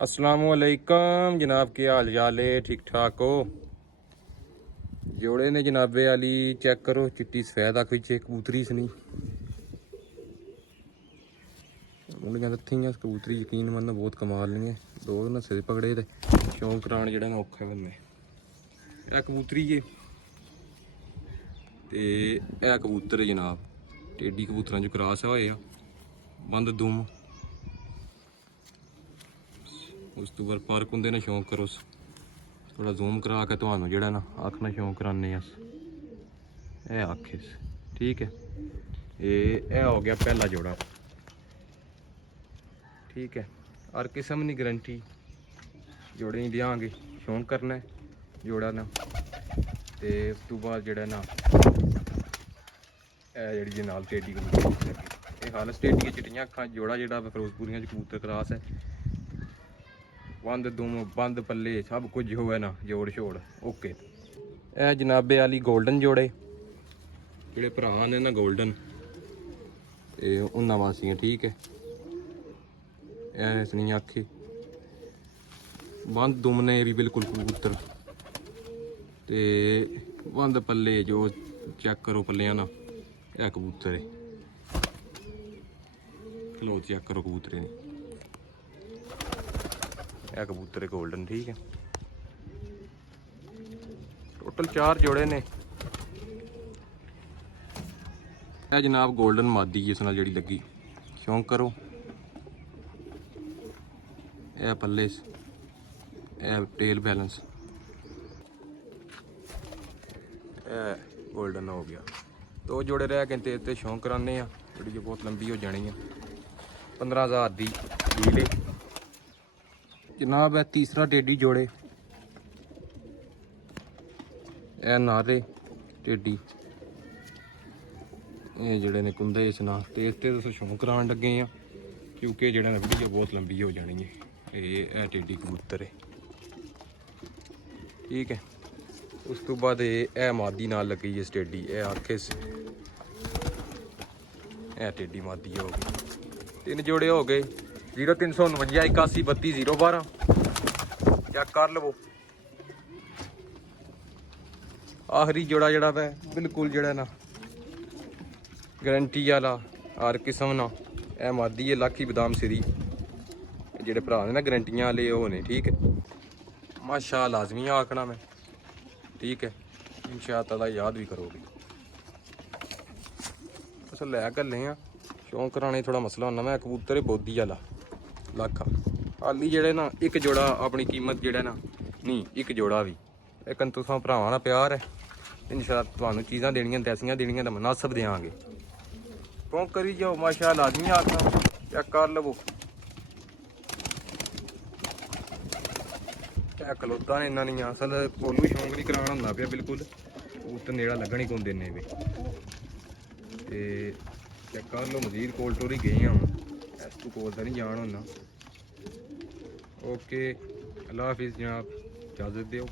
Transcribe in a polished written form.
अस्सलामुअलैकुम जनाब, क्या हाल चाल है? ठीक ठाक हो? जोड़े ने जनाबे वाली चेक करो, चिट्टी सफेद अख विच कबूतरी सनी मुंडियां लत्थियां कबूतरी यकीन मन बहुत कमाल नहीं है। दो नस्से दे पकड़े ते शौक कराने जेड़ा ना औखा बनने। यह कबूतरी है ते यह कबूतर है जनाब, टेडी कबूतरां चों क्रॉस होया बंद दुम। उस तो बाद पार्क होंगे ना, शौक करो थोड़ा जूम करा के तो जेड़ा ना अख ना शौक कराने अस। ए अख ठीक है, ये हो गया पहला जोड़ा। ठीक है, हर किस्म की गारंटी जोड़े नहीं देंगे, शौक करना है जोड़ा ना। तो उस तो बाद जोड़ा ना जी जनाब टेडी कबूतर ये हाल टेडी चिट्टियां अखा जोड़ा जोड़ा फिरोजपुरियां कबूतर क्रॉस है। बंद दुम बंद पल्ले सब कुछ हो है ना, जोड़ शोड़ ओके। यह जनाबे वाली गोल्डन जोड़े जोड़े भरा ने ना गोल्डन उन्ना वासियां। ठीक है, इसनी आखी बंद दुम ने भी बिल्कुल कबूतर ते बंद पल्ले जो चेक करो पल्लियां ना, यह कबूतर है खलो चेक करो कबूतरे ने, यह कबूतर है गोल्डन। ठीक है, टोटल 4 जोड़े ने। यह जनाब गोल्डन मादी जिस नाल जी लगी, शौक करो। यह पल्ले यह टेल बैलेंस गोल्डन हो गया। 2 जोड़े रह गए ते शौक कराने जी बहुत लंबी हो जानी है। 15,000 की डील है जनाब। है तीसरा टेडी जोड़े, यह नारे टेडी ये जोड़े ने कुंदे इस ना तो इस तुम शौक करान लगे हैं क्योंकि जोड़ा वीडियो बहुत लंबी हो जानी है। ये टेडी कबूतर है। ठीक है, उस तो बाद यह मादी नाल लगी है टेडी, यह आखे यह टेडी मादी हो गई। 3 जोड़े हो गए। 0349 81 32 012 चेक कर लवो। आखिरी जोड़ा जड़ा वै बिल्कुल जड़ा ना गारंटी वाला हर किस्म ना, यह मादी है लाखी बदाम सिरी जेडे भरा ने ना गारंटियां वाले वो ने। ठीक है, माशा लाजमी आखना मैं। ठीक है, इंशाअल्लाह याद भी करोगे। अस लै गले हैं शौक कराने थोड़ा मसला होना। मैं कबूतर है बोदी वाला लाखा हाली जेड़े ना एक जोड़ा अपनी कीमत जेड़ा ना नहीं एक जोड़ा भी एक तुसा भरावां ना प्यार है। इंशाअल्लाह तुहानू चीज़ां देनियां ऐसियां देनियां तो मुनासब देंगे। शौक करी जाओ, माशा लाजमी आखना चेक कर लवो। खलोता ने इन्ना नहीं असल कोलू शौक नहीं कराना होंदा पे बिल्कुल कबूतर नेड़ा लगन ही कौन देने पे। चेक कर लो मजीद कोल टोरी गए हूँ, इस तू कोल तो नहीं जान होना। ओके, अल्लाह हाफिज़ जनाब, इजाज़त दो।